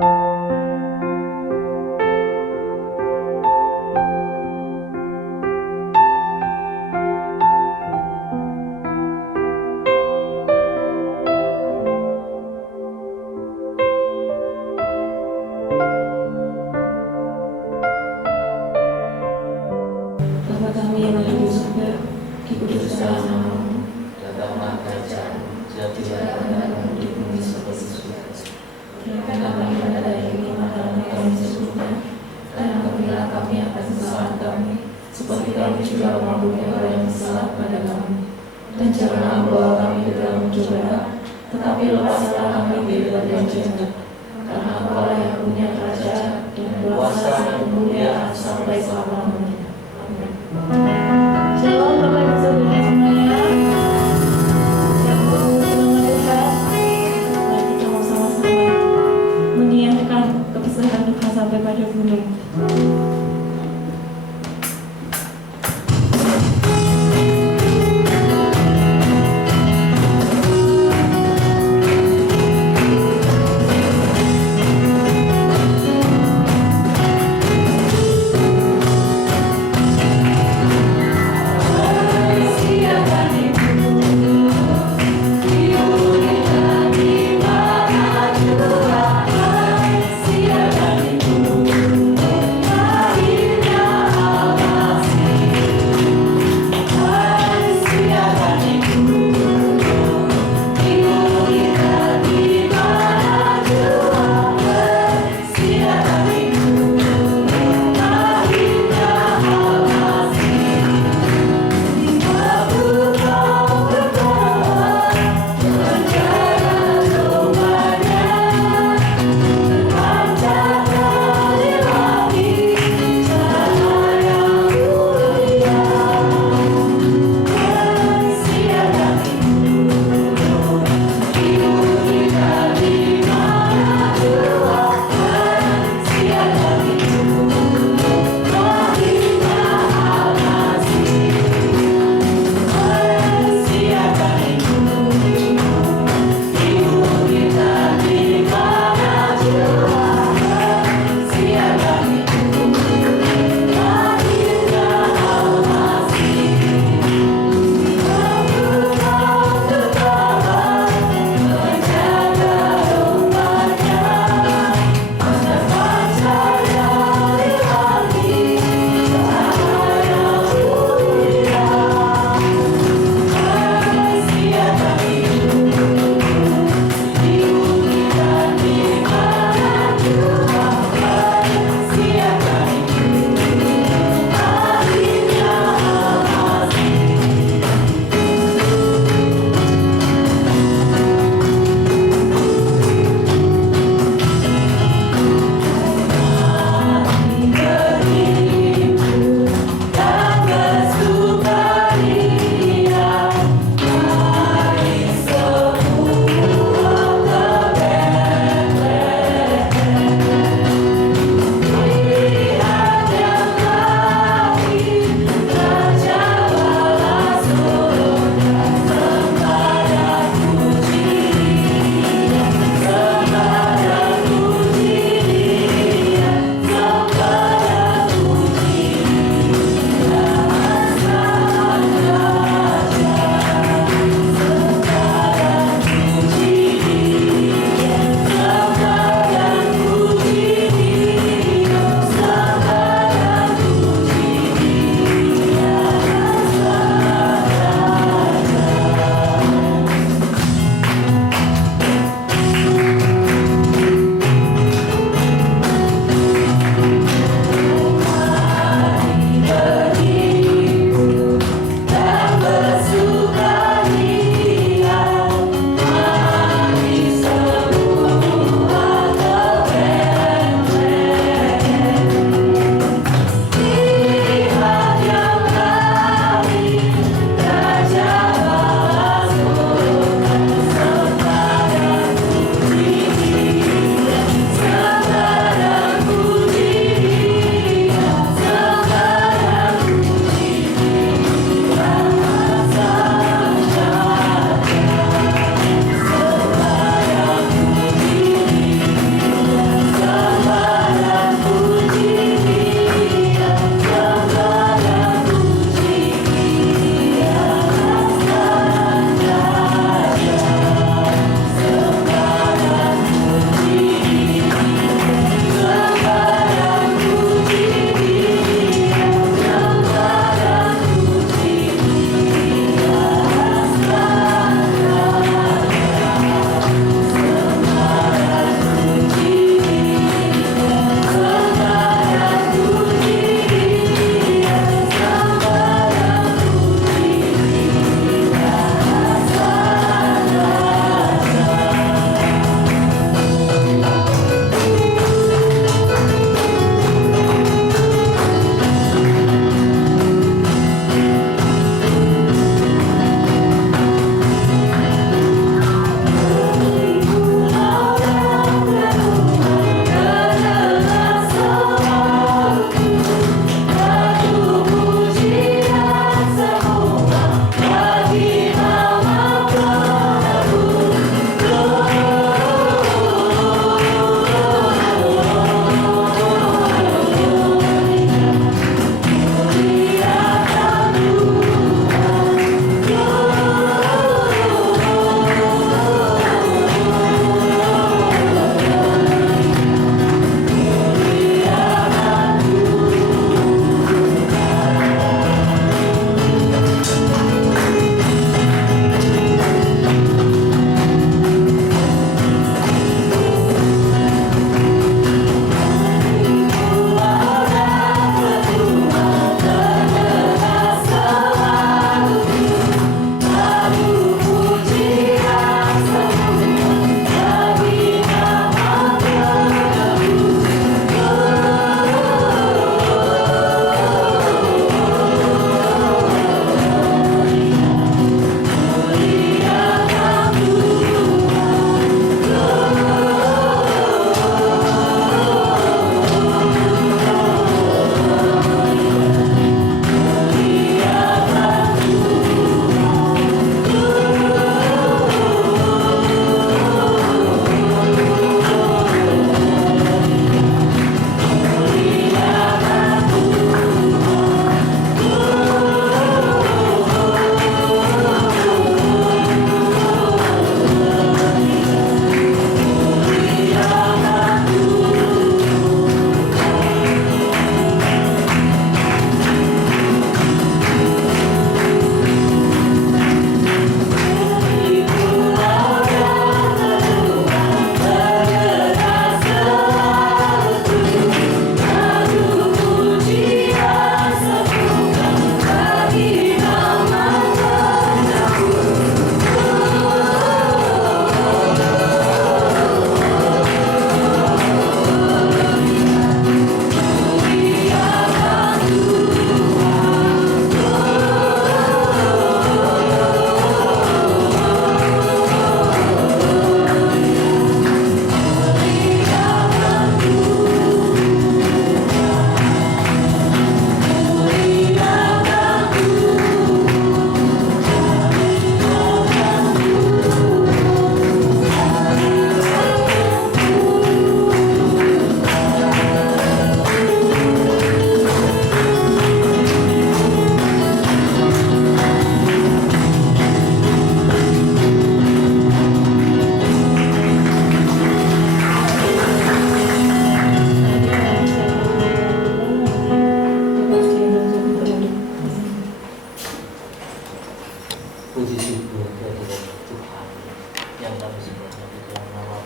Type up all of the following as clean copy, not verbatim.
Bapa kami yang ada di surga, dikuduskanlah namamu, datanglah kerajaanmu, jadilah kehendakmu di bumi seperti di surga. Berikanlah kami pada hari ini makanan kami secukupnya, dan ampunilah kami atas kesalahan kami, seperti kami juga mengampuni orang yang bersalah kepada kami. Dan janganlah membawa kami ke dalam pencobaan, tetapi lepaskanlah kami dari yang jahat. Karena Engkau yang punya kerajaan dan kuasa dan kemuliaan sampai selama-lamanya. Shalom Bapak Ibu Saudara semuanya. Selamat Tuhan. Mari kita mau sama-sama menyiapkan kepesanan Tuhan sampai pada gunung. Siapa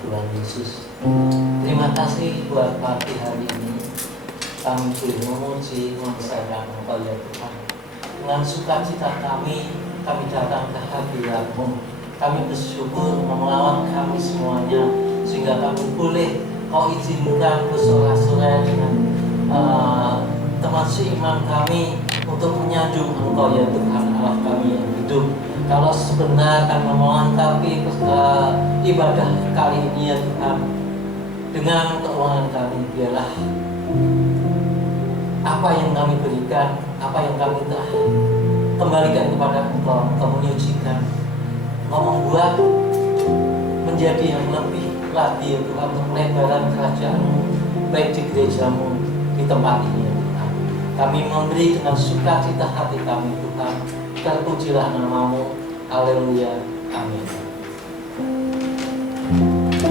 Tuhan Yesus. Terima kasih buat pagi hari ini. Kami boleh memuji, mengesahkan Engkau ya Tuhan. Dengan sukacita kami datang ke hadirat-Mu. Kami bersyukur melawan kami semuanya, sehingga kami boleh Kau izinkan bersorak-sorai dengan teman seiman kami untuk menyanjung Engkau ya Tuhan Allah kami yang hidup. Kalau sebenar kami melengkapi ibadah kali ini ya Tuhan dengan keuangan kami, biarlah apa yang kami berikan, apa yang kami telah kembalikan kepada Engkau, Engkau menyucikan, Engkau membuat menjadi yang lebih lagi ya Tuhan, untuk pelebaran kerajaan-Mu, baik di gereja-Mu, di tempat ini ya Tuhan. Kami memberi dengan sukacita hati kami Tuhan. Terpujilah nama-Mu. Haleluya. Amin. Ku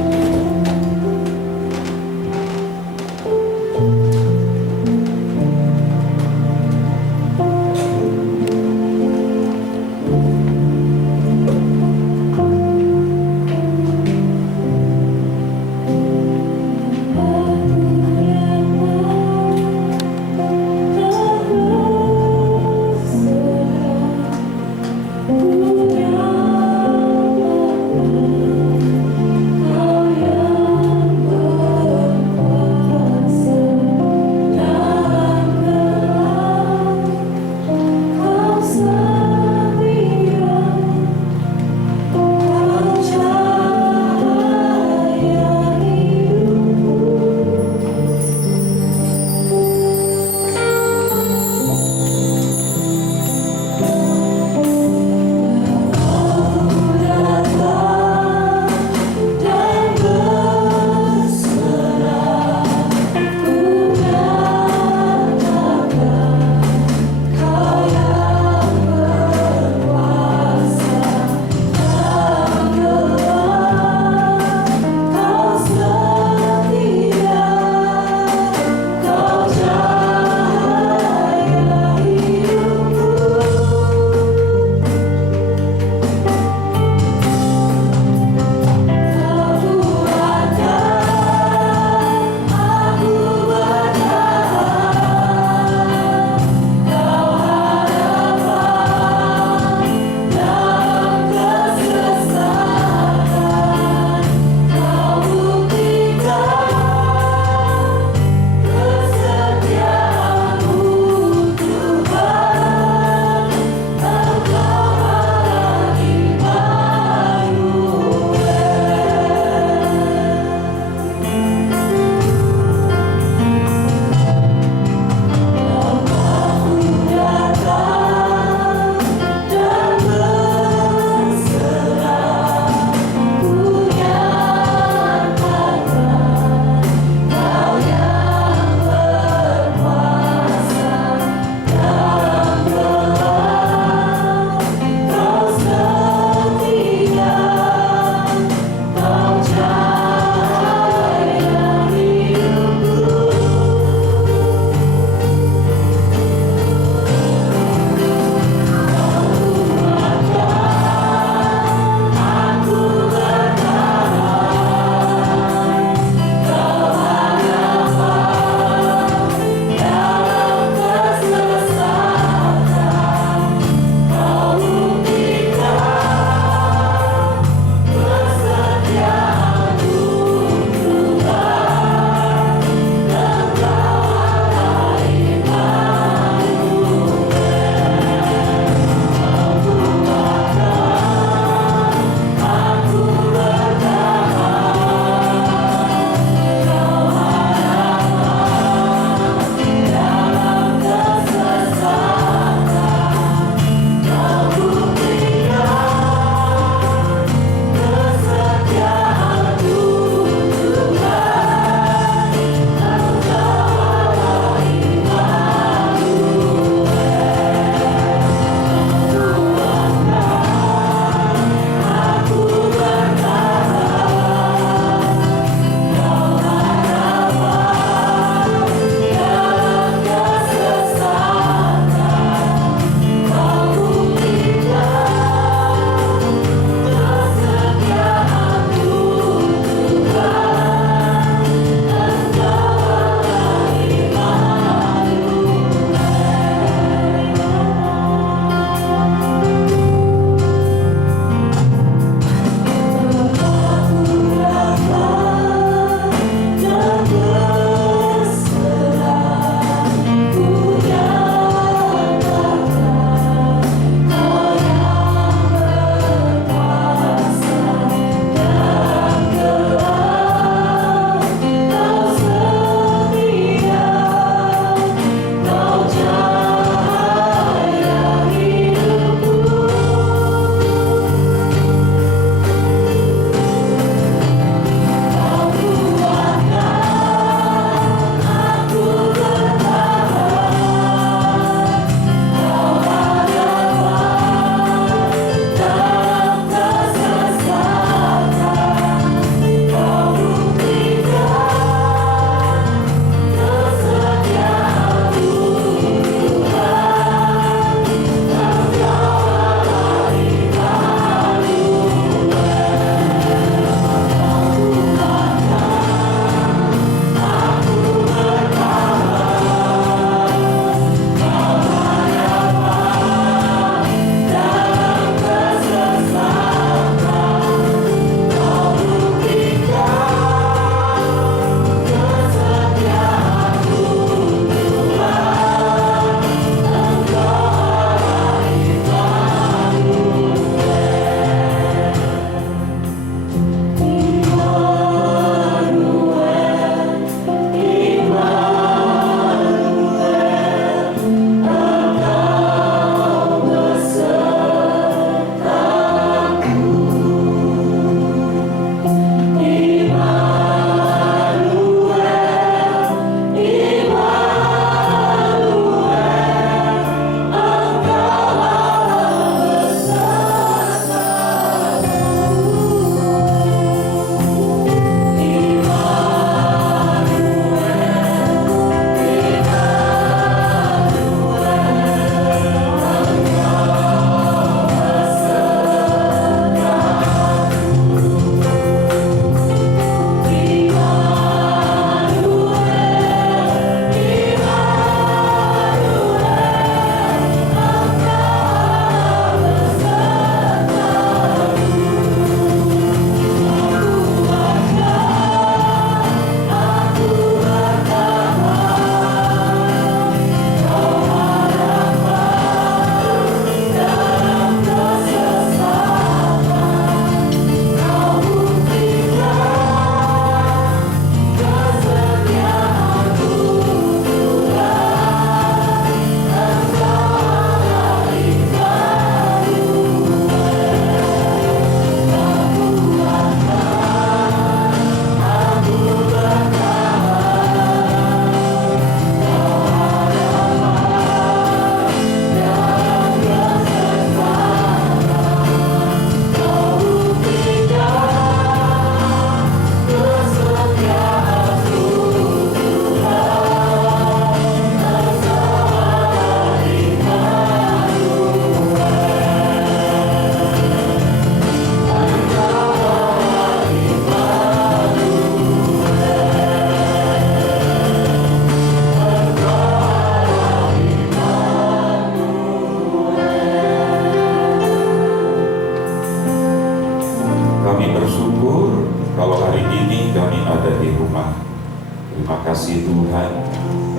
Terima kasih Tuhan.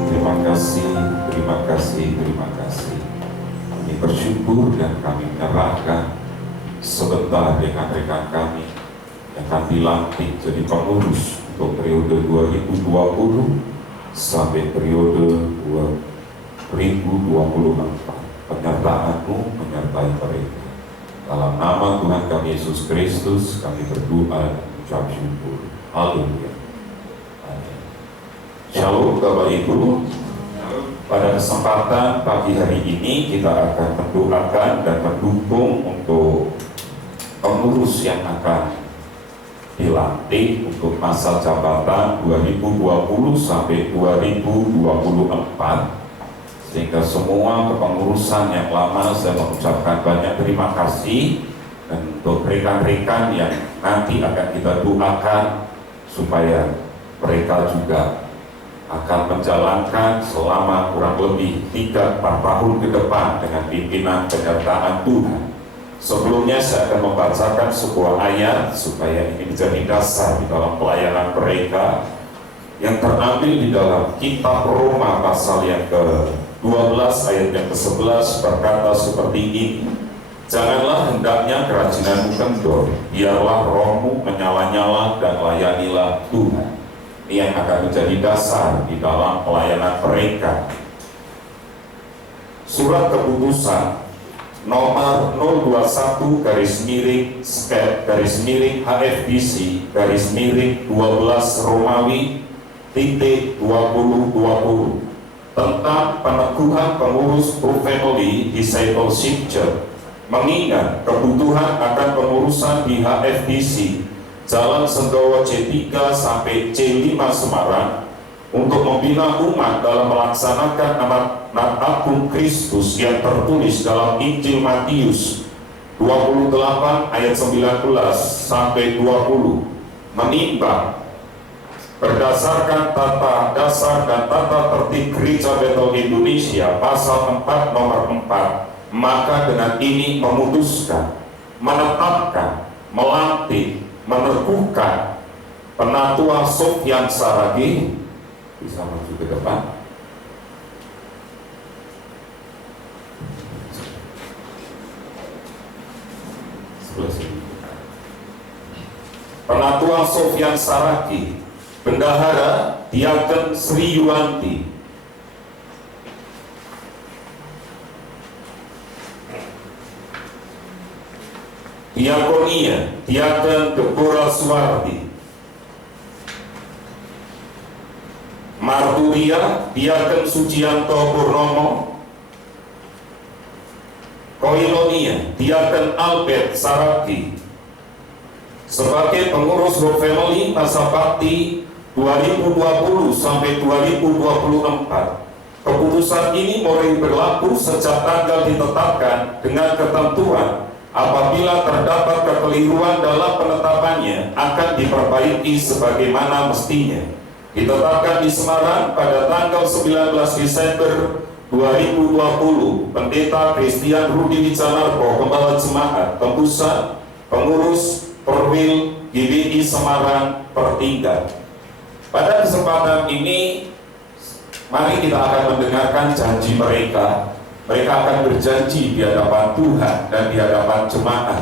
Terima kasih, terima kasih, terima kasih. Kami bersyukur dan kami menyerahkan sebentar dengan rekan kami yang akan dilantik jadi pengurus untuk periode 2020 sampai periode 2024. Penyertaan-Mu menyertai mereka. Dalam nama Tuhan kami Yesus Kristus kami berdoa dan ucap syukur. Haleluya. Amin. Shalom Bapak Ibu. Pada kesempatan pagi hari ini kita akan mendoakan dan mendukung untuk pengurus yang akan dilantik untuk masa jabatan 2020 sampai 2024. Sehingga semua kepengurusan yang lama saya mengucapkan banyak terima kasih. Dan untuk rekan-rekan yang nanti akan kita doakan supaya mereka juga akan menjalankan selama kurang lebih 3-4 tahun ke depan dengan pimpinan penyertaan Tuhan. Sebelumnya saya akan membacakan sebuah ayat supaya ini menjadi dasar di dalam pelayanan mereka yang terambil di dalam kitab Roma pasal yang ke-12 ayat yang ke-11 berkata seperti ini. Janganlah hendaknya kerajinanmu kendor, biarlah rohmu menyala-nyala dan layanilah Tuhan. Ini yang akan menjadi dasar di dalam pelayanan mereka. Surat keputusan nomor 021/HFDC -12 Romawi .2020 tentang peneguhan pengurus Family Discipleship Church, mengingat kebutuhan akan pengurusan di HFDC Jalan Sendowo C3 sampai C5 Semarang untuk membina umat dalam melaksanakan amanat agung Kristus yang tertulis dalam Injil Matius 28 ayat 19 sampai 20, menimbang berdasarkan tata dasar dan tata tertib Gereja Bethel Indonesia pasal 4 nomor 4, maka dengan ini memutuskan, menetapkan, melantik, meneguhkan Penatua Sofyan Saragi. Bisa maju ke depan. Sebelah sini. Penatua Sofyan Saragi, Bendahara Diaken Sri Yuwanti, Diakonia Diaken Deborah Suwardi, Marturia Diaken Sujianto Purnomo, Koilonia Diaken Albert Saragi. Sebagai pengurus Hope Family masa bakti 2020 sampai 2024, keputusan ini mulai berlaku sejak tanggal ditetapkan dengan ketentuan apabila terdapat kekeliruan dalam penetapannya akan diperbaiki sebagaimana mestinya. Ditetapkan di Semarang pada tanggal 19 Desember 2020, Pendeta Christian Rudi Wijanarko, Gembala Jemaat Tembusan, pengurus Perwil GBI Semarang Pertiga. Pada kesempatan ini, mari kita akan mendengarkan janji mereka. Mereka akan berjanji di hadapan Tuhan dan di hadapan jemaat.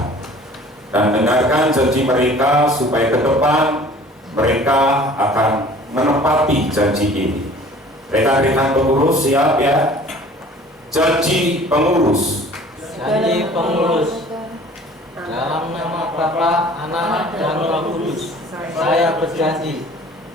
Dan dengarkan janji mereka supaya ke depan mereka akan menepati janji ini. Rekan-rekan pengurus siap ya? Janji pengurus. Janji pengurus. Dalam nama Bapa, Anak, dan Roh Kudus, saya berjanji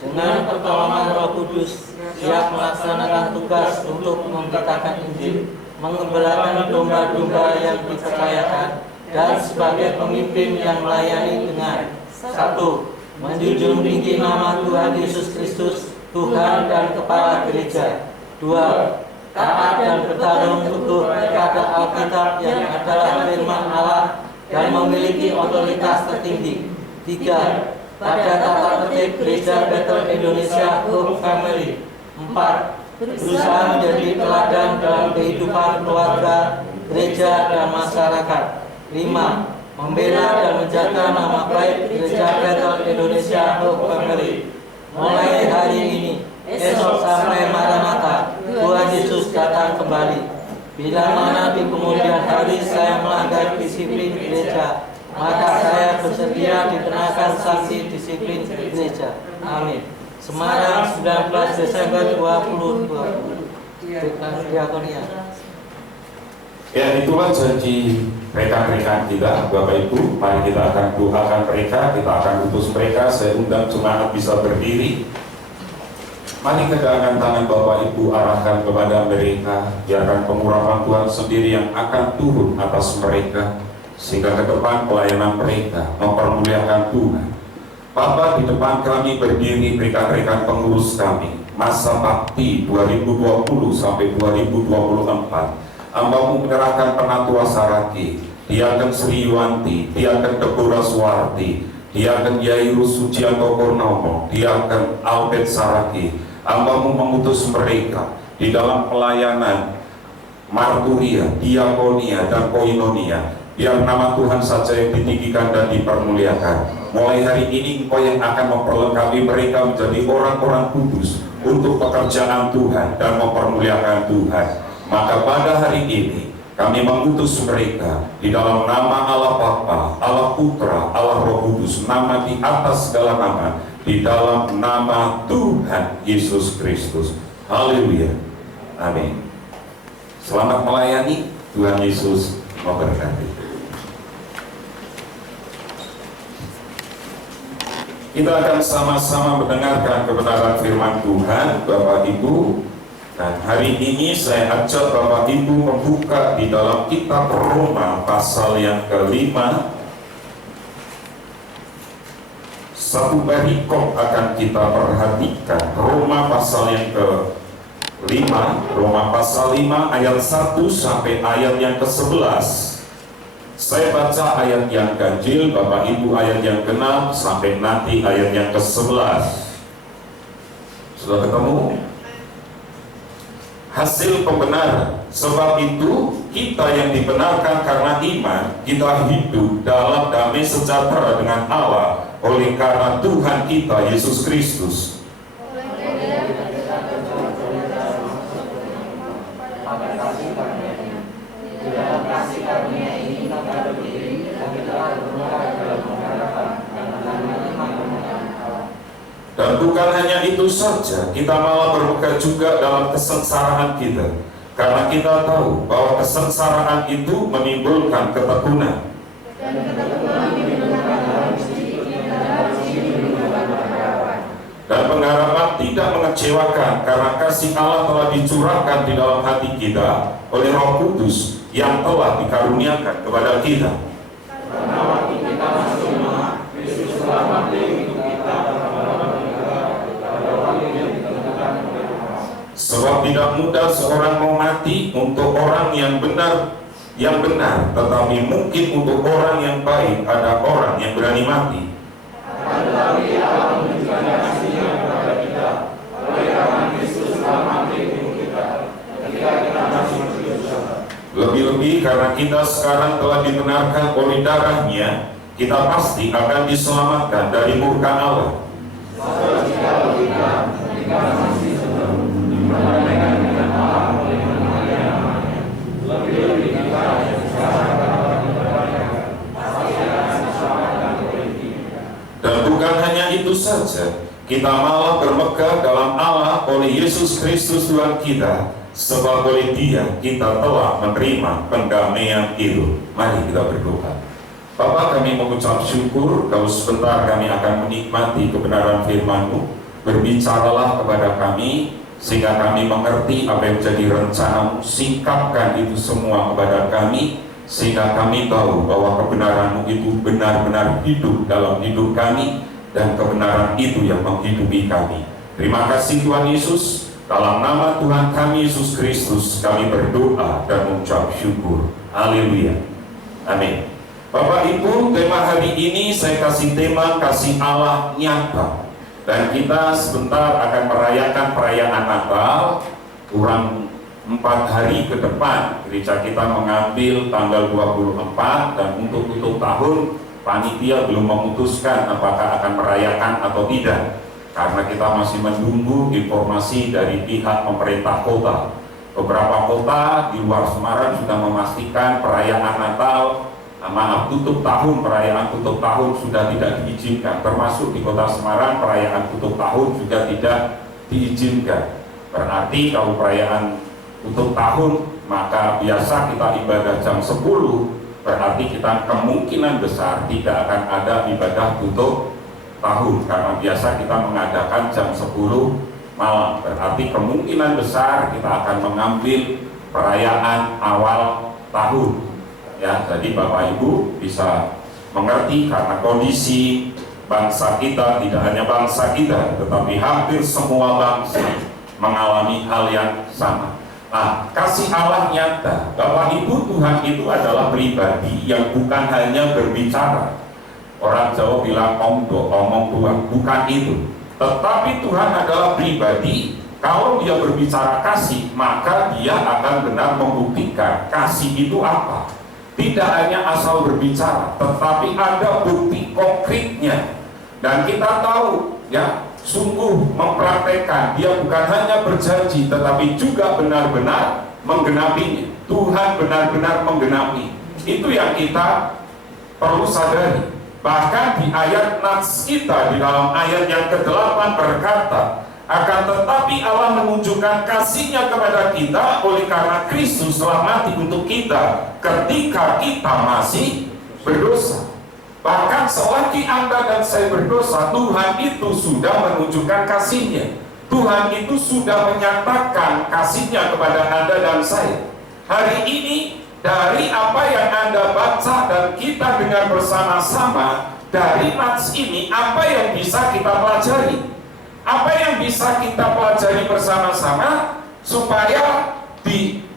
dengan pertolongan Roh Kudus siap melaksanakan tugas untuk memberitakan Injil, mengembalakan domba-domba yang dipercayakan, dan sebagai pemimpin yang melayani dengan 1. Menjunjung tinggi nama Tuhan Yesus Kristus, Tuhan dan Kepala Gereja. 2. Taat dan bertarung teguh kepada Alkitab yang adalah firman Allah dan memiliki otoritas tertinggi. 3. Pada tata tertib Gereja Bethel Indonesia Hope Family. 4. Berusaha menjadi teladan dalam kehidupan keluarga, gereja, dan masyarakat. 5. Membela dan menjaga nama baik Gereja Bethel Indonesia Hope Family. Mulai hari ini esok sampai Maranatha, Tuhan Yesus datang kembali. Bila mana di kemudian hari saya melanggar disiplin gereja, maka saya bersedia dikenakan sanksi disiplin gereja. Amin. Semarang, 19 Desember 2020. Diakonia. Ya, itulah janji rekan-rekan kita, Bapak Ibu. Mari kita akan doakan mereka, kita akan utus mereka. Saya undang jemaat bisa berdiri. Mari kita angkat tangan Bapak Ibu, arahkan kepada mereka. Biarkan pengurapan Tuhan sendiri yang akan turun atas mereka, sehingga ke depan pelayanan mereka mempermuliakan Tuhan. Bapak, di depan kami berdiri rekan-rekan pengurus kami, masa bakti 2020 sampai 2024. Hamba-Mu menyerahkan Penatua Saraki, Diaken Sri Yuwanti, Diaken Deborah Suwarti, Diaken Yairus Sujianto Purnomo, Diaken Albert Saraki. Hamba-Mu mengutus mereka di dalam pelayanan marturia, diakonia, dan koinonia. Biar nama Tuhan saja yang ditinggikan dan dipermuliakan. Mulai hari ini Engkau yang akan memperlengkapi mereka menjadi orang-orang kudus untuk pekerjaan Tuhan dan mempermuliakan Tuhan. Maka pada hari ini kami mengutus mereka di dalam nama Allah Bapa, Allah Putra, Allah Roh Kudus, nama di atas segala nama, di dalam nama Tuhan Yesus Kristus. Haleluya. Amin. Selamat melayani. Tuhan Yesus memberkati. Kita akan sama-sama mendengarkan kebenaran firman Tuhan, Bapak Ibu. Dan hari ini saya ajak Bapak Ibu membuka di dalam kitab Roma pasal yang ke-5. Satu perikop akan kita perhatikan. Roma pasal yang ke-5, Roma pasal 5 ayat 1 sampai ayat yang ke-11. Saya baca ayat yang ganjil, Bapak Ibu ayat yang ke-6 sampai nanti ayat yang ke-11. Sudah ketemu? Hasil pembenaran. Sebab itu kita yang dibenarkan karena iman, kita hidup dalam damai sejahtera dengan Allah oleh karena Tuhan kita Yesus Kristus. Dan bukan hanya itu saja, kita malah bermegah juga dalam kesengsaraan kita, karena kita tahu bahwa kesengsaraan itu menimbulkan ketekunan. Dan pengharapan tidak mengecewakan, karena kasih Allah telah dicurahkan di dalam hati kita oleh Roh Kudus yang telah dikaruniakan kepada kita. Sebab tidak mudah seorang mau mati untuk orang yang benar, tetapi mungkin untuk orang yang baik ada orang yang berani mati. Lebih-lebih karena kita sekarang telah dibenarkan oleh darahnya, kita pasti akan diselamatkan dari murka Allah. Dan bukan hanya itu saja, kita malah bermegah dalam Allah oleh Yesus Kristus Tuhan kita, sebab oleh Dia kita telah menerima pendamaian itu. Mari kita berdoa. Bapa, kami mengucap syukur kalau sebentar kami akan menikmati kebenaran firman-Mu. Berbicaralah kepada kami sehingga kami mengerti apa yang menjadi rencana-Mu. Singkapkan itu semua kepada kami sehingga kami tahu bahwa kebenaran-Mu itu benar-benar hidup dalam hidup kami, dan kebenaran itu yang menghidupi kami. Terima kasih Tuhan Yesus. Dalam nama Tuhan kami Yesus Kristus kami berdoa dan mengucap syukur. Haleluya. Amin. Bapak Ibu, tema hari ini saya kasih tema kasih Allah nyata. Dan kita sebentar akan merayakan perayaan Natal. Kurang 4 hari ke depan gereja kita mengambil tanggal 24, dan untuk tutup tahun panitia belum memutuskan apakah akan merayakan atau tidak. karena kita masih menunggu informasi dari pihak pemerintah kota. Beberapa kota di luar Semarang sudah memastikan perayaan Natal, tutup tahun, perayaan tutup tahun sudah tidak diizinkan. Termasuk di kota Semarang, perayaan tutup tahun juga tidak diizinkan. Berarti kalau perayaan tutup tahun, maka biasa kita ibadah jam 10, berarti kita kemungkinan besar tidak akan ada ibadah tutup tahun, karena biasa kita mengadakan jam 10 malam. Berarti kemungkinan besar kita akan mengambil perayaan awal tahun. Ya, jadi Bapak Ibu bisa mengerti karena kondisi bangsa kita, tidak hanya bangsa kita, tetapi hampir semua bangsa mengalami hal yang sama. Nah, kasih Allah nyata. Bapak Ibu, Tuhan itu adalah pribadi yang bukan hanya berbicara. Orang Jawa bilang omong Tuhan, bukan itu. Tetapi Tuhan adalah pribadi. Kalau dia berbicara kasih, maka dia akan benar membuktikan kasih itu apa. Tidak hanya asal berbicara, tetapi ada bukti konkretnya. Dan kita tahu, ya, sungguh mempraktekkan. Dia bukan hanya berjanji, tetapi juga benar-benar menggenapinya. Tuhan benar-benar menggenapi. Itu yang kita perlu sadari. Bahkan di ayat nats kita, di dalam ayat yang ke-8 berkata, akan tetapi Allah menunjukkan kasih-Nya kepada kita oleh karena Kristus telah mati untuk kita ketika kita masih berdosa. Bahkan selagi Anda dan saya berdosa, Tuhan itu sudah menunjukkan kasih-Nya. Tuhan itu sudah menyatakan kasih-Nya kepada Anda dan saya. Hari ini, dari apa yang Anda baca dan kita dengar bersama-sama, dari nats ini, apa yang bisa kita pelajari? Apa yang bisa kita pelajari bersama-sama supaya di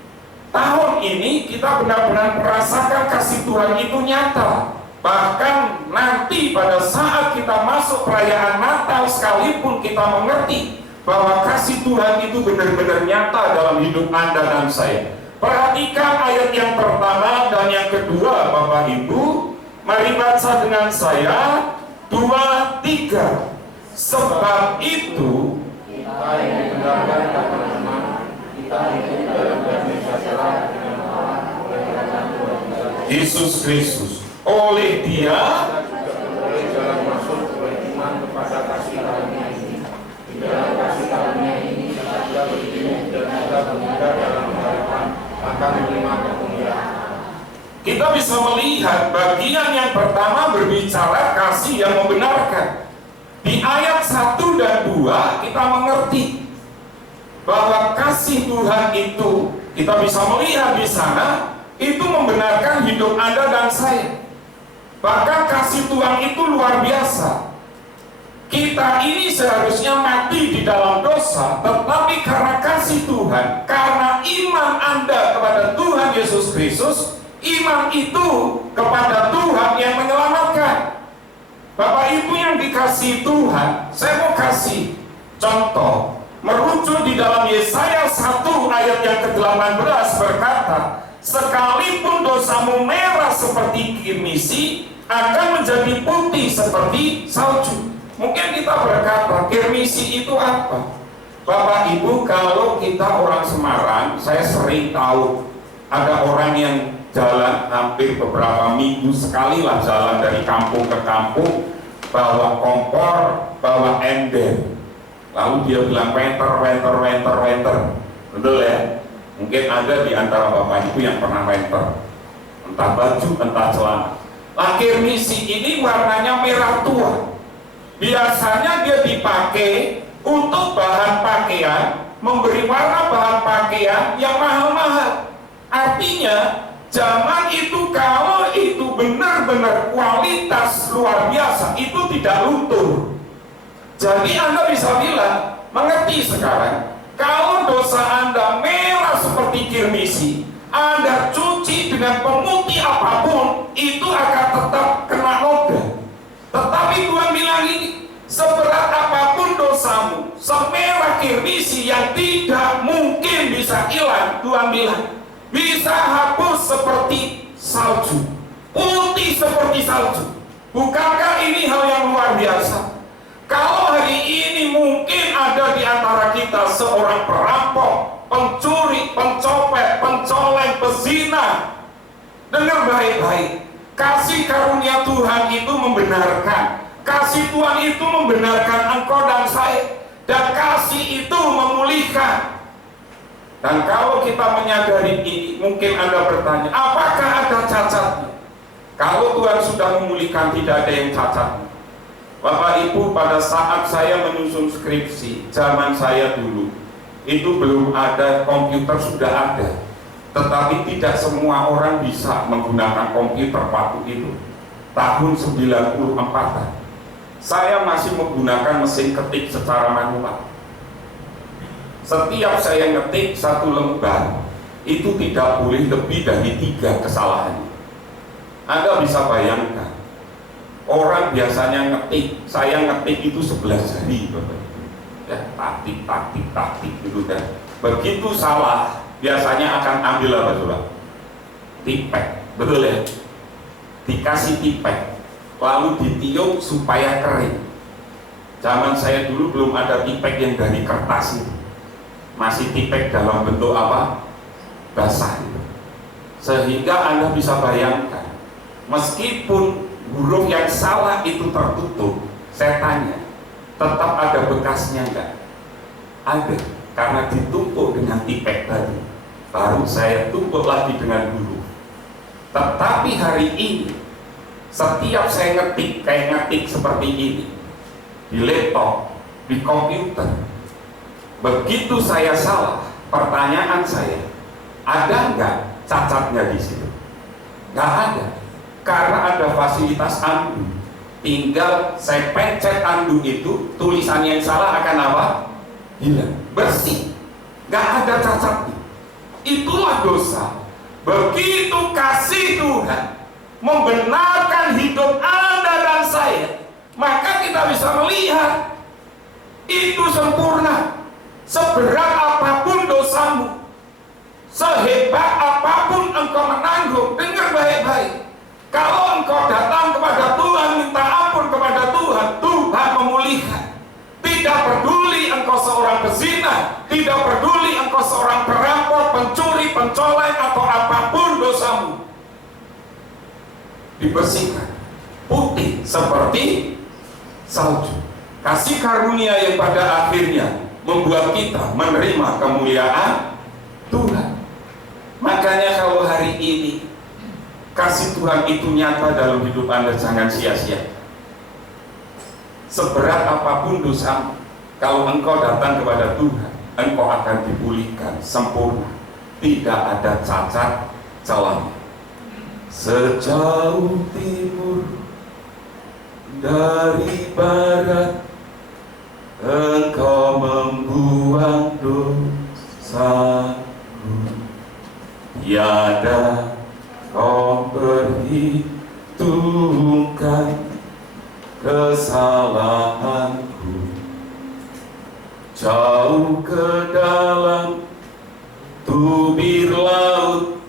tahun ini kita benar-benar merasakan kasih Tuhan itu nyata. Bahkan nanti pada saat kita masuk perayaan Natal, sekalipun kita mengerti bahwa kasih Tuhan itu benar-benar nyata dalam hidup Anda dan saya. Perhatikan ayat yang pertama dan yang kedua, Bapak Ibu. Mari baca dengan saya, 2, 3. Sebab itu kita yang dibenarkan dapat menang, kita hidup dalam damai sejahtera dengan Allah oleh karena Tuhan Yesus Kristus. Oleh Dia oleh jalan masuk oleh iman kepada kasih karunia ini. Di dalam kasih karunia ini kita sudah berdiri dan kita bermuda dalam harapan akan menerima kemuliaan. kita bisa melihat bagian yang pertama berbicara kasih yang membenarkan. Di ayat 1 dan 2 kita mengerti bahwa kasih Tuhan itu, kita bisa melihat di sana, itu membenarkan hidup Anda dan saya. Bahkan kasih Tuhan itu luar biasa. Kita ini seharusnya mati di dalam dosa, tetapi karena kasih Tuhan, karena iman Anda kepada Tuhan Yesus Kristus, iman itu kepada Tuhan yang menyelamatkan. Bapak Ibu yang dikasihi Tuhan, saya mau kasih contoh merujuk di dalam Yesaya 1 ayat yang ke-18 berkata, sekalipun dosamu merah seperti kirmisi, akan menjadi putih seperti salju. Mungkin kita berkata, kirmisi itu apa? Bapak Ibu, kalau kita orang Semarang, saya sering tahu ada orang yang jalan hampir beberapa minggu sekali lah jalan dari kampung ke kampung, bawa kompor, bawa ember, lalu dia bilang wenter. Betul ya? Mungkin ada di antara Bapak Ibu yang pernah wenter, entah baju, entah celana. Lakir misi ini warnanya merah tua. Biasanya dia dipakai untuk bahan pakaian, memberi warna bahan pakaian yang mahal-mahal. Artinya zaman itu kalau itu benar-benar kualitas luar biasa, itu tidak luntur. Jadi Anda bisa bilang, mengerti sekarang, kalau dosa Anda merah seperti kirmisi, Anda cuci dengan pemutih apapun, itu akan tetap kena noda. Tetapi Tuhan bilang ini, seberat apapun dosamu, semerah kirmisi yang tidak mungkin bisa hilang, Tuhan bilang, bisa hapus seperti salju, putih seperti salju. Bukankah ini hal yang luar biasa? Kalau hari ini seorang perampok, pencuri, pencopet, pencoleng, pezina. Dengar baik-baik, kasih karunia Tuhan itu membenarkan, kasih Tuhan itu membenarkan engkau dan saya, dan kasih itu memulihkan. Dan kalau kita menyadari ini, mungkin Anda bertanya, apakah ada cacatnya? Kalau Tuhan sudah memulihkan, tidak ada yang cacat. Bapak Ibu, pada saat saya menyusun skripsi, zaman saya dulu, itu belum ada, komputer sudah ada. Tetapi tidak semua orang bisa menggunakan komputer waktu itu. Tahun 94-an. Saya masih menggunakan mesin ketik secara manual. Setiap saya ngetik satu lembar, itu tidak boleh lebih dari 3 kesalahan. Anda bisa bayangkan, orang biasanya ngetik, saya ngetik itu 11 hari, Bapak Ibu. Ya, taktik gitu kan. Begitu salah, biasanya akan ambil apa coba? Tipek, betul ya? Dikasih tipek, lalu ditiup supaya kering. Zaman saya dulu belum ada tipek yang dari kertas itu, masih tipek dalam bentuk apa? Basah itu. Sehingga Anda bisa bayangkan, meskipun huruf yang salah itu tertutup, saya tanya, tetap ada bekasnya enggak? Ada, karena ditumpuk dengan tipek tadi. Baru saya tumpuk lagi dengan huruf. Tetapi hari ini, setiap saya ngetik, kayak ngetik seperti ini, di laptop, di komputer, begitu saya salah, pertanyaan saya, ada enggak cacatnya di situ? Enggak ada. Karena ada fasilitas undo, tinggal saya pencet undo itu, tulisan yang salah akan apa? Hilang, bersih, nggak ada cacatnya. Itulah dosa. Begitu kasih Tuhan membenarkan hidup Anda dan saya, maka kita bisa melihat itu sempurna. Seberat apapun dosamu, sehebat apapun engkau menanggung, dengar baik-baik. Kalau engkau datang kepada Tuhan, minta ampun kepada Tuhan, Tuhan memulihkan. Tidak peduli engkau seorang pezina, tidak peduli engkau seorang perampok, pencuri, pencoleng, atau apapun dosamu, dibersihkan, putih seperti salju. Kasih karunia yang pada akhirnya membuat kita menerima kemuliaan Tuhan. Makanya kalau hari ini kasih Tuhan itu nyata dalam hidup Anda, jangan sia-sia. Seberat apapun dosamu, kalau engkau datang kepada Tuhan, engkau akan dipulihkan sempurna, tidak ada cacat celahnya. Sejauh timur dari barat, engkau membuang dosaku, tiada kau perhitungkan kesalahanku. Jauh ke dalam tubir laut,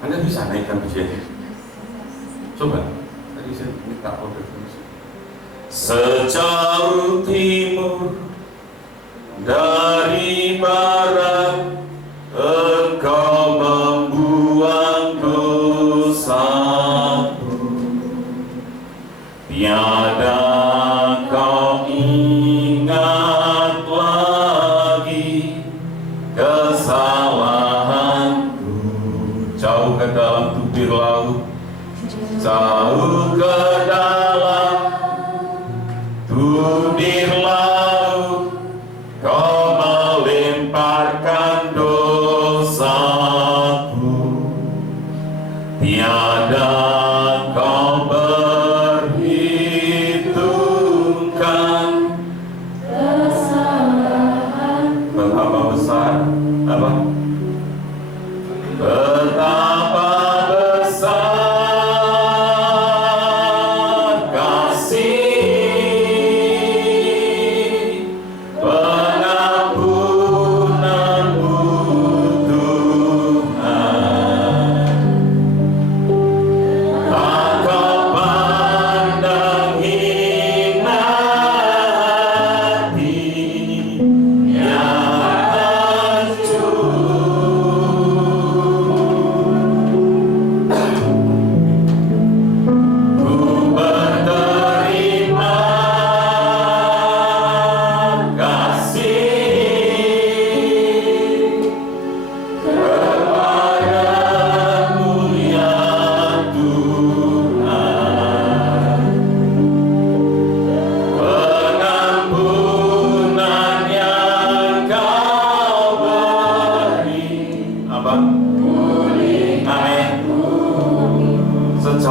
Anda bisa naikkan ujiannya? Coba, tadi saya minta order terus. Sejauh timur dari barat, engkau membuang dosaku, tiada kau ingat lagi kesalahanku. Jauh ke dalam tubir laut, jauh ke dalam tubir laut, kau melemparkan dosaku, tiada kau perhitungkan kesalahan. Betapa besar apa? Betapa besar kasih pengampunanmu Tuhan.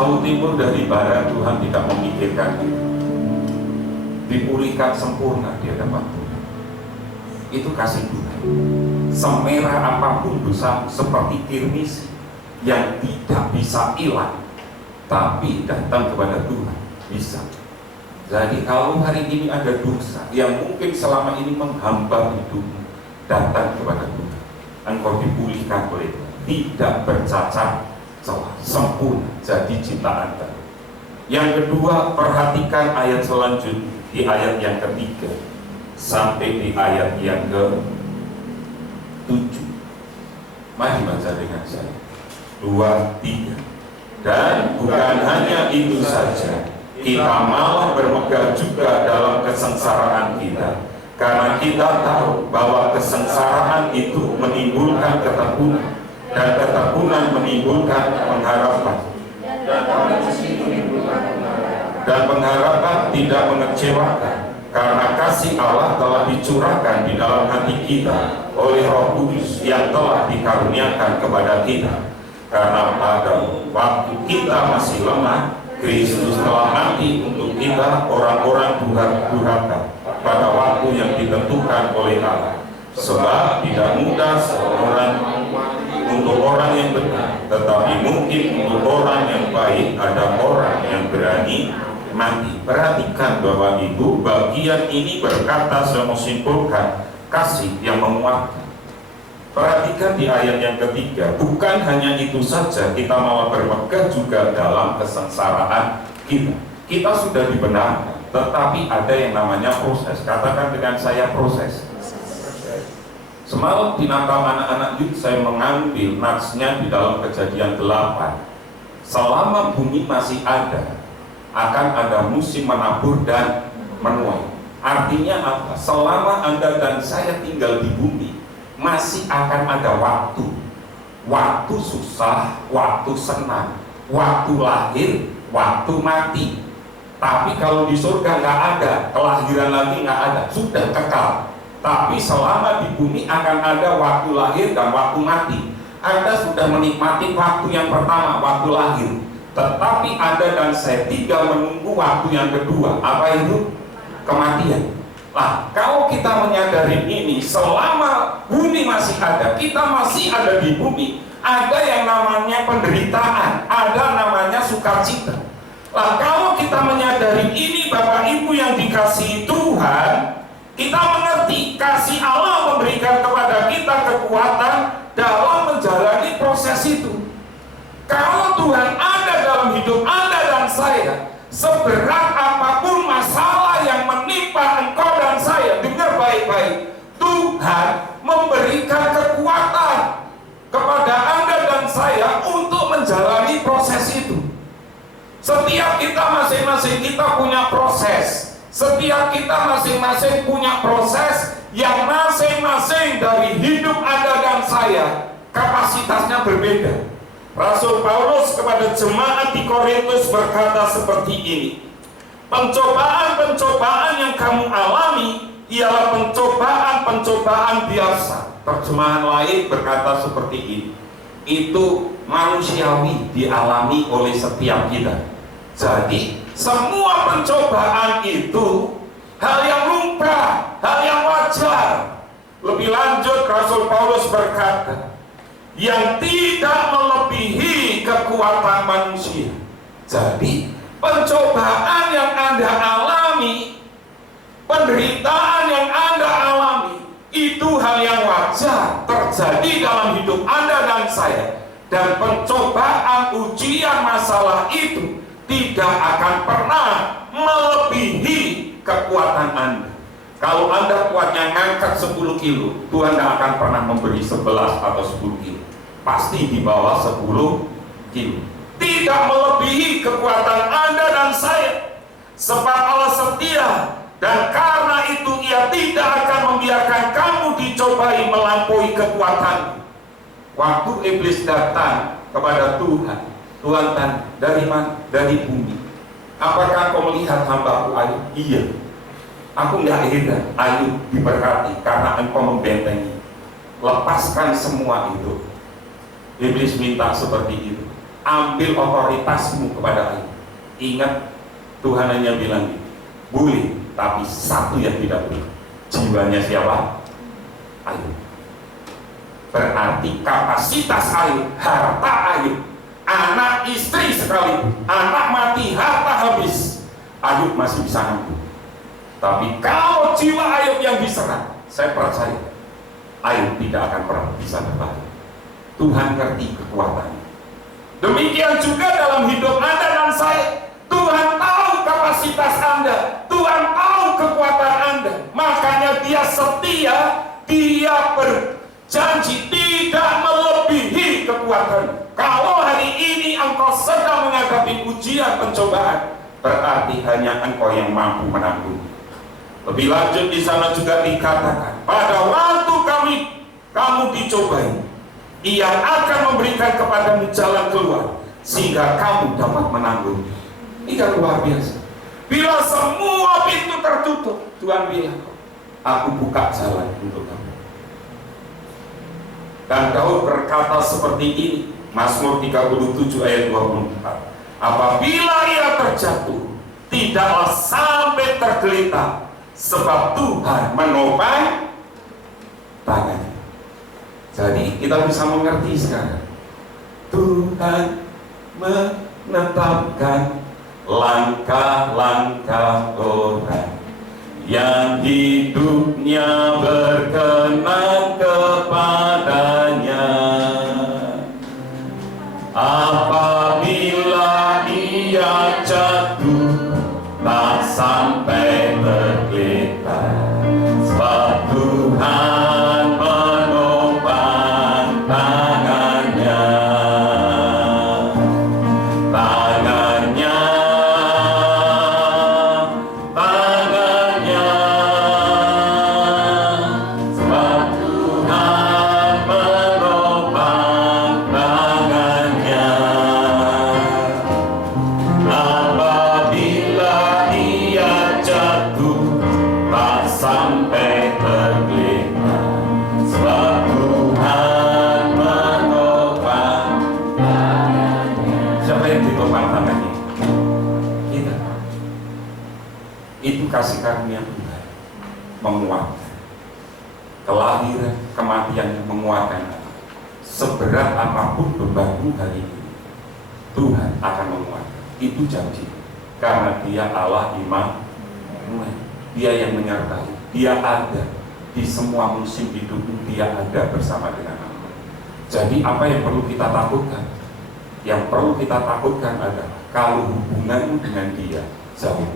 jauh timur dari barat, Tuhan tidak memikirkan itu. Dipulihkan sempurna di hadapan Tuhan. Itu kasih Tuhan. Semerah apapun dosa, seperti kirmis yang tidak bisa hilang, tapi datang kepada Tuhan bisa. Jadi kalau hari ini ada dosa yang mungkin selama ini menghambat hidupmu, datang kepada Tuhan. Engkau dipulihkan oleh Tuhan, tidak bercacat celah, sempurna, jadi ciptaan baru. Yang kedua, perhatikan ayat selanjutnya, di ayat yang ketiga sampai di ayat yang ke-7. Mari baca dengan saya. 2, 3. Dan bukan hanya itu saja, kita malah bermegah juga dalam kesengsaraan kita, karena kita tahu bahwa kesengsaraan itu menimbulkan ketekunan, dan ketekunan menimbulkan pengharapan, dan pengharapan tidak mengecewakan, karena kasih Allah telah dicurahkan di dalam hati kita oleh Roh Kudus yang telah dikaruniakan kepada kita. Karena pada waktu kita masih lemah, Kristus telah mati untuk kita orang-orang durhaka pada waktu yang ditentukan oleh Allah. Sebab tidak mudah untuk orang yang benar, tetapi mungkin untuk orang yang baik ada orang yang berani mati. Perhatikan Bapak Ibu, bagian ini berkata saya menyimpulkan kasih yang menguatkan. Perhatikan di ayat yang ketiga, bukan hanya itu saja, kita malah bermegah juga dalam kesengsaraan kita. Kita sudah dibenarkan, tetapi ada yang namanya proses. Katakan dengan saya proses. Semalam di Natal anak-anak youth saya mengambil natsnya di dalam Kejadian 8. Selama bumi masih ada, akan ada musim menabur dan menuai. Artinya apa? Selama Anda dan saya tinggal di bumi, masih akan ada waktu. Waktu susah, waktu senang, waktu lahir, waktu mati. Tapi kalau di surga nggak ada, kelahiran lagi nggak ada, sudah kekal. Tapi selama di bumi akan ada waktu lahir dan waktu mati. Anda sudah menikmati waktu yang pertama, waktu lahir. Tetapi Anda dan saya tinggal menunggu waktu yang kedua. Apa itu? Kematian. Nah, kalau kita menyadari ini, selama bumi masih ada, kita masih ada di bumi, ada yang namanya penderitaan, ada namanya sukacita. Nah, kalau kita menyadari ini, Bapak Ibu yang dikasihi Tuhan, kita mengerti kasih Allah memberikan kepada kita kekuatan dalam menjalani proses itu. Kalau Tuhan ada dalam hidup Anda dan saya, seberat apapun masalah yang menimpa engkau dan saya, dengar baik-baik, Tuhan memberikan kekuatan kepada Anda dan saya untuk menjalani proses itu. Setiap kita masing-masing kita punya proses. Setiap kita masing-masing punya proses yang masing-masing dari hidup Anda dan saya kapasitasnya berbeda. Rasul Paulus kepada jemaat di Korintus berkata seperti ini, pencobaan-pencobaan yang kamu alami ialah pencobaan-pencobaan biasa. Terjemahan lain berkata seperti ini, itu manusiawi dialami oleh setiap kita. Jadi semua pencobaan itu hal yang lumrah, hal yang wajar. Lebih lanjut Rasul Paulus berkata, yang tidak melebihi kekuatan manusia. Jadi pencobaan yang Anda alami, penderitaan yang Anda alami, itu hal yang wajar terjadi dalam hidup Anda dan saya. Dan pencobaan, ujian, masalah itu tidak akan pernah melebihi kekuatan Anda. Kalau Anda kuatnya ngangkat 10 kilo, Tuhan tidak akan pernah memberi 11 atau 10 kilo. Pasti di bawah 10 kilo. Tidak melebihi kekuatan Anda dan saya. Sebab Allah setia, dan karena itu Ia tidak akan membiarkan kamu dicobai melampaui kekuatan. Waktu iblis datang kepada Tuhan, Tuhan tanya, dari mana? Dari bumi. Apakah kau melihat hambaku Ayub? Iya. Aku nggak heran, Ayub diberkati karena engkau membentengi. Lepaskan semua itu. Iblis minta seperti itu. ambil otoritasmu kepada Ayub. Ingat, Tuhan hanya bilang, boleh, tapi satu yang tidak boleh. Jiwanya siapa? Ayub. Berarti kapasitas Ayub, harta Ayub, anak istri sekali, anak mati, harta habis, Ayub masih bisa nanggung. Tapi kalau jiwa Ayub yang diserang, saya percaya Ayub tidak akan pernah bisa bertahan. Tuhan ngerti kekuatannya. Demikian juga dalam hidup Anda dan saya. Tuhan tahu kapasitas Anda, Tuhan tahu kekuatan Anda. Makanya Dia setia, Dia berjanji tidak melebihi kekuatan. Kalau hari ini engkau sedang menghadapi ujian pencobaan, berarti hanya engkau yang mampu menanggung. Lebih lanjut di sana juga dikatakan, pada waktu kamu dicobai, Ia akan memberikan kepadamu jalan keluar sehingga kamu dapat menanggung. Ini kan luar biasa. Bila semua pintu tertutup, Tuhan bilang, aku buka jalan untuk kamu. Dan Daud berkata seperti ini, Mazmur 37 ayat 24, apabila ia terjatuh, tidaklah sampai tergeletak, sebab Tuhan menopang tangannya. Jadi kita bisa mengerti sekarang, Tuhan menetapkan langkah-langkah orang yang hidupnya berkenan kepadanya. Apabila ia jatuh, tak sampai tergeletak, sebab Tuhan menopang tangannya. Kasih karunia Tuhan menguatkan, kelahiran, kematian menguatkan. Seberat apapun bebanmu hari ini, Tuhan akan menguatkan. Itu janji, karena Dia Allah Immanuel, Dia yang menyertai, Dia ada di semua musim hidupmu, Dia ada bersama dengan aku. Jadi apa yang perlu kita takutkan? Yang perlu kita takutkan adalah kalau hubunganmu dengan Dia jauh,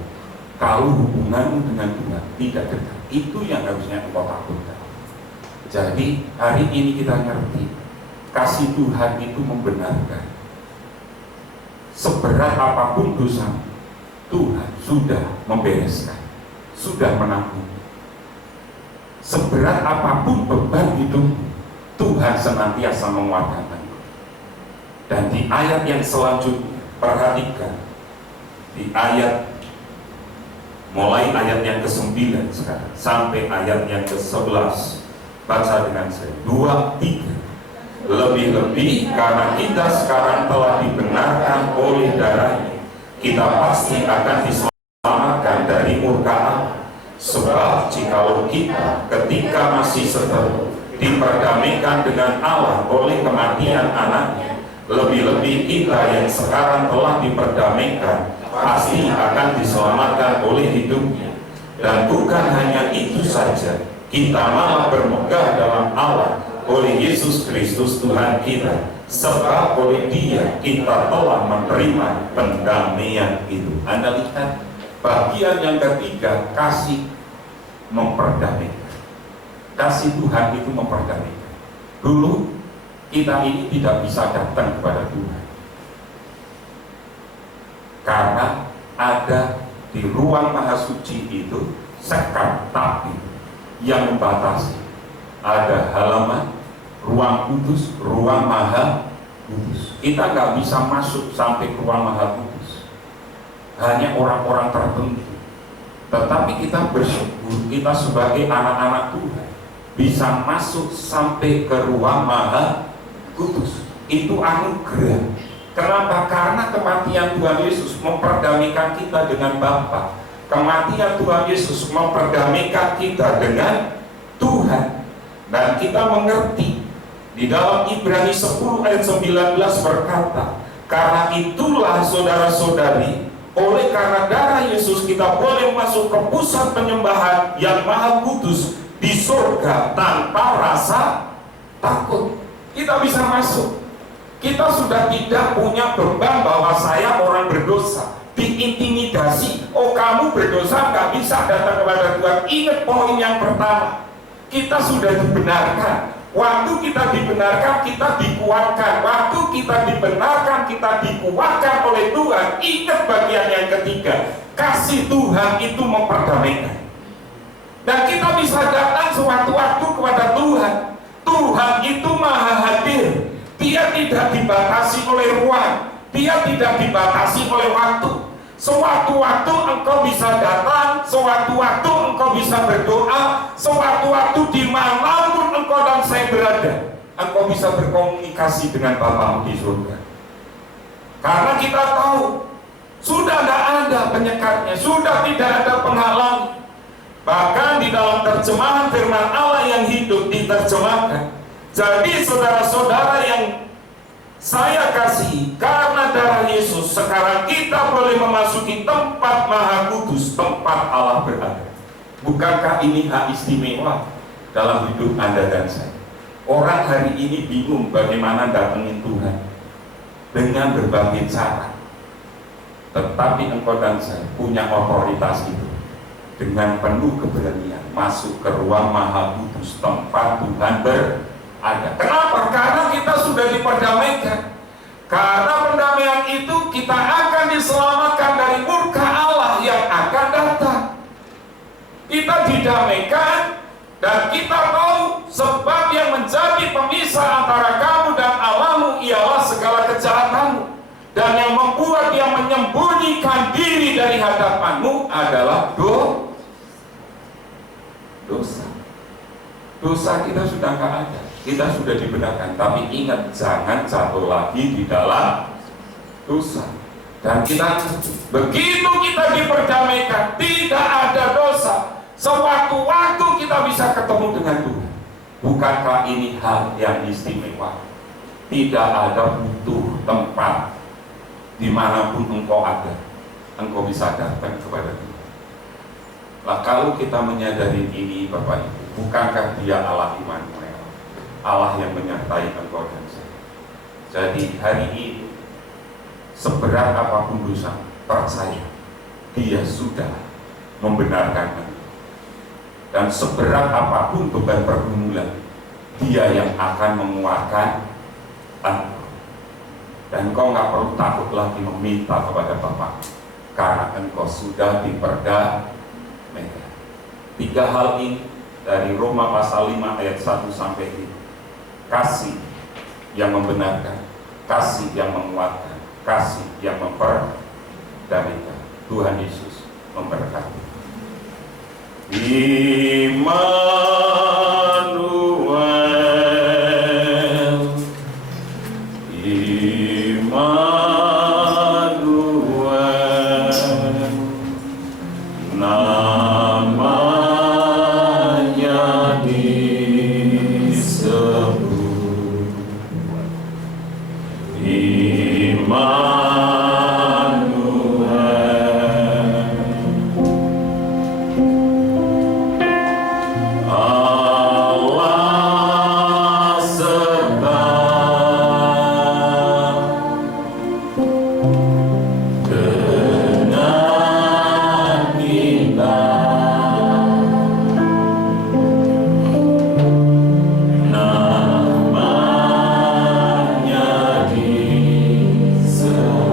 kalau hubunganmu dengan Tuhan tidak dekat, itu yang harusnya engkau takutkan. Jadi hari ini kita ngerti, kasih Tuhan itu membenarkan. Seberat apapun dosa, Tuhan sudah membereskan, sudah menanggung. Seberat apapun beban hidupmu, Tuhan senantiasa menguatkan engkau. Dan di ayat yang selanjutnya, perhatikan, di ayat mulai ayat yang ke-9 sekarang sampai ayat yang ke-11, baca dengan saya. 2, 3. Lebih-lebih karena kita sekarang telah dibenarkan oleh darahnya, kita pasti akan diselamatkan dari murka Allah. Sebab jikalau kita ketika masih seteru diperdamaikan dengan Allah oleh kematian anaknya, lebih-lebih kita yang sekarang telah diperdamaikan pasti akan diselamatkan oleh hidupnya. Dan bukan hanya itu saja, kita malah bermegah dalam Allah oleh Yesus Kristus Tuhan kita, sebab oleh Dia kita telah menerima pendamaian itu. Anda lihat bagian yang ketiga, kasih memperdamaikan. Kasih Tuhan itu memperdamaikan. Dulu kita ini tidak bisa datang kepada Tuhan karena ada di ruang maha suci itu sekat tapi yang membatasi. Ada halaman, ruang kudus, ruang maha kudus. Kita nggak bisa masuk sampai ke ruang maha kudus, hanya orang-orang tertentu. Tetapi kita bersyukur, kita sebagai anak-anak Tuhan bisa masuk sampai ke ruang maha kudus. Itu anugerah Kenapa? Karena kematian Tuhan Yesus memperdamaikan kita dengan Bapa. Kematian Tuhan Yesus memperdamaikan kita dengan Tuhan. Dan kita mengerti di dalam Ibrani 10 ayat 19 berkata, karena itulah saudara-saudari, oleh karena darah Yesus kita boleh masuk ke pusat penyembahan yang maha kudus di surga tanpa rasa takut. Kita bisa masuk. Kita sudah tidak punya beban bahwa saya orang berdosa, diintimidasi. Oh, kamu berdosa, nggak bisa datang kepada Tuhan. Ingat poin yang pertama, kita sudah dibenarkan. Waktu kita dibenarkan, kita dikuatkan. Waktu kita dibenarkan, kita dikuatkan oleh Tuhan. Ingat bagian yang ketiga, kasih Tuhan itu memperdamaikan. Dan kita bisa datang sewaktu-waktu kepada Tuhan. Tuhan itu maha hadir. Dia tidak dibatasi oleh ruang, dia tidak dibatasi oleh waktu. Sewaktu-waktu engkau bisa datang, sewaktu-waktu engkau bisa berdoa, sewaktu-waktu dimanapun engkau dan saya berada, engkau bisa berkomunikasi dengan Bapamu di surga. Karena kita tahu, sudah tidak ada penyekatnya, sudah tidak ada penghalang. Bahkan di dalam terjemahan firman Allah yang hidup diterjemahkan, jadi saudara-saudara yang saya kasih, karena darah Yesus sekarang kita boleh memasuki tempat maha kudus, tempat Allah berada. Bukankah ini hak istimewa dalam hidup Anda dan saya? Orang hari ini bingung bagaimana datengin Tuhan dengan berbagai cara. Tetapi engkau dan saya punya otoritas itu, dengan penuh keberanian masuk ke ruang maha kudus, tempat Tuhan berada. Kenapa? Karena kita sudah diperdamaikan. Karena pendamaian itu kita akan diselamatkan dari murka Allah yang akan datang. Kita didamaikan dan kita tahu sebab yang menjadi pemisah antara kamu dan Allahmu ialah segala kejahatanmu, dan yang membuat dia menyembunyikan diri dari hadapanmu adalah dosa. Dosa kita sudah nggak ada. Kita sudah dibenarkan, tapi ingat jangan jatuh lagi di dalam dosa. Dan kita begitu kita diperdamaikan, tidak ada dosa. Sewaktu-waktu kita bisa ketemu dengan Tuhan. Bukankah ini hal yang istimewa? Tidak ada butuh tempat dimanapun engkau ada, engkau bisa datang kepada Tuhan. Nah, kalau kita menyadari ini, Bapak Ibu, bukankah Dia Allah Immanuel? Allah yang menyertai engkau dan saya. Jadi hari ini, seberat apapun dosa, percaya Dia sudah membenarkan engkau. Dan seberat apapun beban pergumulan, Dia yang akan menguatkan engkau. Dan engkau nggak perlu takut lagi meminta kepada Bapa, karena engkau sudah diperdamaikan. 3 hal ini dari Roma pasal 5 ayat 1 sampai 5. Kasih yang membenarkan, kasih yang menguatkan, kasih yang memperdamaikan. Tuhan Yesus memberkati. Immanuel, Immanuel, namanya disebut so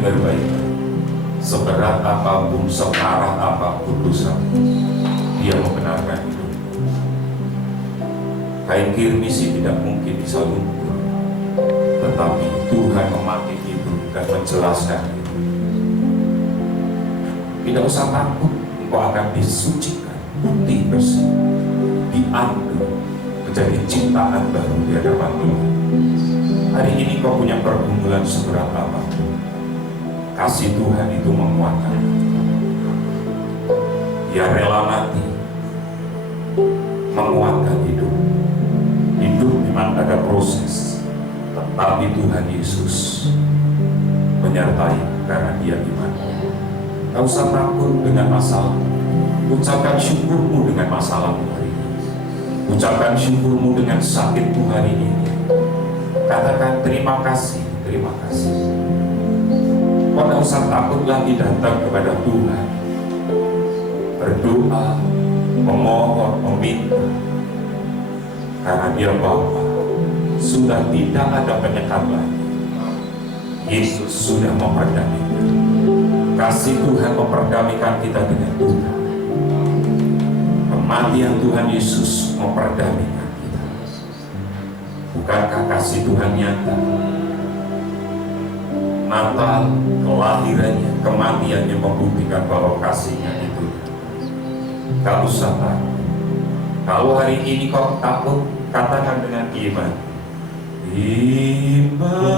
dengar baik. Seberat apapun, separah apapun dosa, Dia membenarkan itu. Kain kirmisi tidak mungkin bisa luntur, tetapi Tuhan memakai itu dan menjelaskan itu. Tidak usah takut, engkau akan disucikan, putih bersih, diambil menjadi ciptaan baru di hadapan Tuhan. Hari ini kau punya pergumulan seberat apapun, kasih Tuhan itu menguatkan. Dia rela mati, menguatkan hidup. Hidup memang ada proses, tetapi Tuhan Yesus menyertai karena Dia iman. Tak usah takut dengan masalah. Ucapkan syukurmu dengan masalahmu hari ini. Ucapkan syukurmu dengan sakitmu hari ini. Katakan terima kasih, terima kasih. Kau tak usah takut lagi datang kepada Tuhan, berdoa, memohon, meminta, karena Dia Bapa. Sudah tidak ada penyekat lagi. Yesus sudah memperdamaikan. Kasih Tuhan memperdamaikan kita dengan Tuhan. Kematian Tuhan Yesus memperdamaikan kita. Bukankah kasih Tuhan nyata? Natal, kelahirannya, kematiannya membuktikan bahwa kasihnya itu. Gak usah takut. Kalau hari ini kau takut, katakan dengan iman. Iman.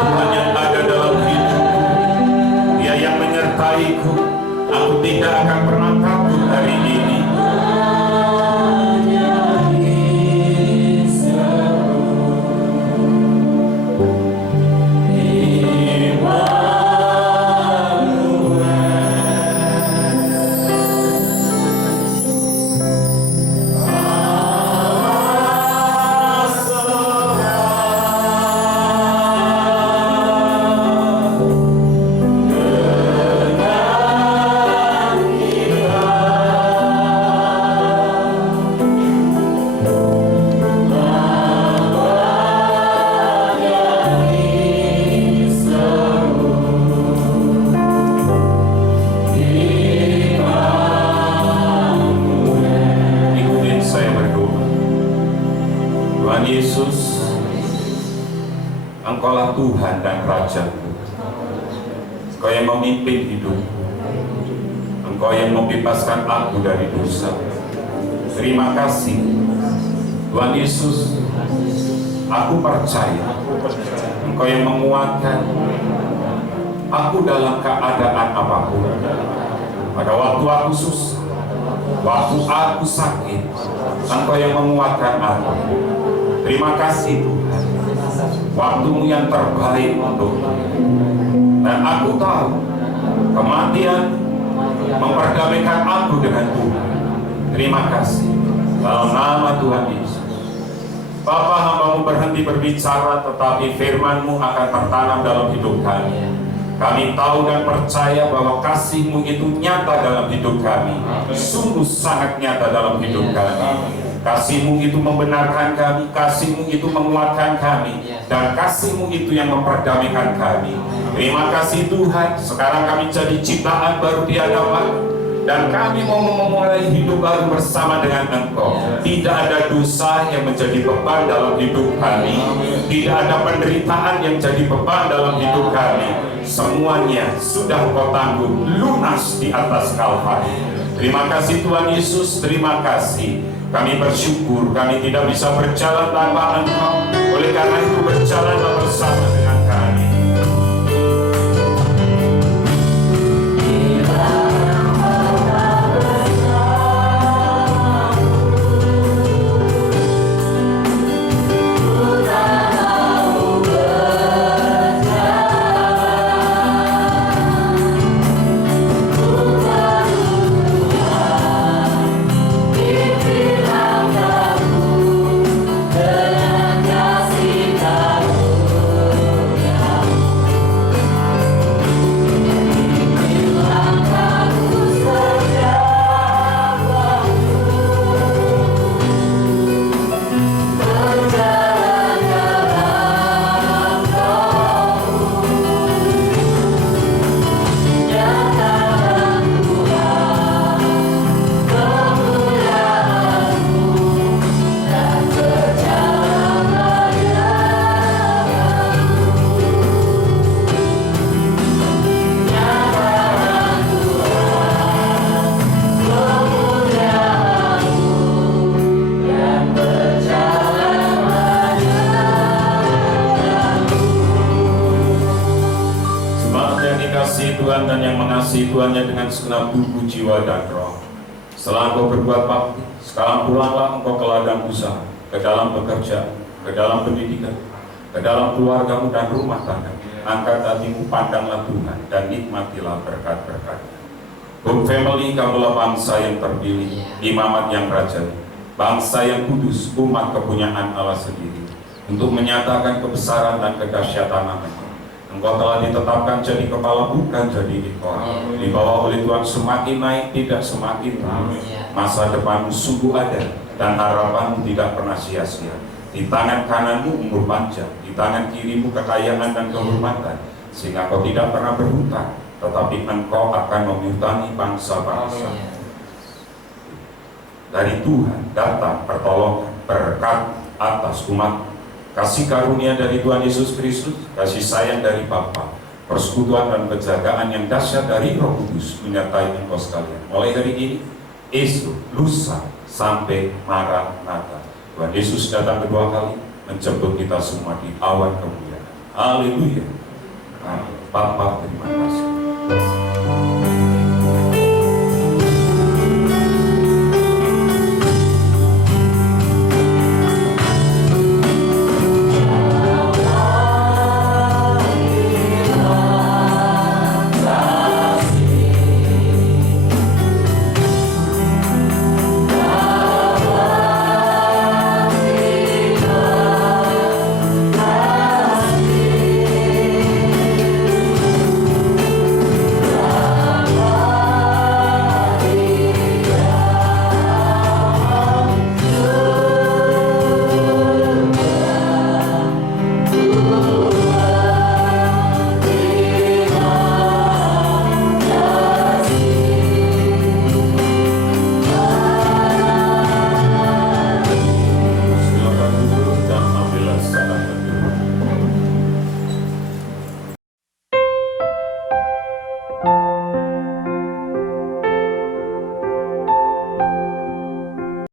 Tuhan yang ada dalam hidupku, Dia yang menyertaiku. Aku tidak akan pernah takut hari ini. Yesus, Engkaulah Tuhan dan Raja-Ku. Engkau yang memimpin hidupku. Engkau yang membebaskan aku dari dosa. Terima kasih Tuhan Yesus. Aku percaya Engkau yang menguatkan aku dalam keadaan apapun. Pada waktu aku susah, waktu aku sakit, Engkau yang menguatkan aku. Terima kasih Tuhan, waktumu yang terbaik untukku. Dan aku tahu kematian memperdamaikan aku dengan Tuhan. Terima kasih dalam nama Tuhan Yesus. Bapa, hamba-Mu berhenti berbicara, tetapi firman-Mu akan tertanam dalam hidup kami. Kami tahu dan percaya bahwa kasih-Mu itu nyata dalam hidup kami, sungguh sangat nyata dalam hidup kami. Kasih-Mu itu membenarkan kami, kasih-Mu itu menguatkan kami, dan kasih-Mu itu yang memperdamaikan kami. Terima kasih Tuhan, sekarang kami jadi ciptaan baru di hadapan, dan kami mau memulai hidup baru bersama dengan Engkau. Tidak ada dosa yang menjadi beban dalam hidup kami, tidak ada penderitaan yang jadi beban dalam hidup kami. Semuanya sudah Engkau tanggung lunas di atas Kalvari. Terima kasih Tuhan Yesus, terima kasih. Kami bersyukur kami tidak bisa berjalan tanpa Engkau. Oleh karena itu berjalanlah bersama dengan kami. Tuhannya dengan segenap tubuh, jiwa, dan roh. Setelah engkau berbuat bakti, sekarang pulanglah engkau ke ladang usaha, ke dalam pekerjaan, ke dalam pendidikan, ke dalam keluargamu dan rumah tangga. Angkat hatimu, pandanglah Tuhan, dan nikmatilah berkat-berkat-Nya. Home Family, kamulah bangsa yang terpilih, imamat yang rajani, bangsa yang kudus, umat kepunyaan Allah sendiri, untuk menyatakan kebesaran dan kedahsyatan nama-Nya. Engkau telah ditetapkan jadi kepala, bukan jadi ekor. Dibawa oleh Tuhan semakin naik, tidak semakin turun. Masa depanmu sungguh ada, dan harapanmu tidak pernah sia-sia. Di tangan kananmu umur panjang, di tangan kirimu kekayaan dan kehormatan, sehingga kau tidak pernah berhutang, tetapi engkau akan menghutangi bangsa-bangsa. Dari Tuhan datang pertolongan, berkat atas umat. Kasih karunia dari Tuhan Yesus Kristus, kasih sayang dari Bapa, persekutuan dan penjagaan yang dahsyat dari Roh Kudus menyertai engkau sekalian. Mulai hari ini, esok, lusa, sampai Maranatha. Tuhan Yesus datang kedua kali, menjemput kita semua di awan kemuliaan. Haleluya. Bapa, terima kasih.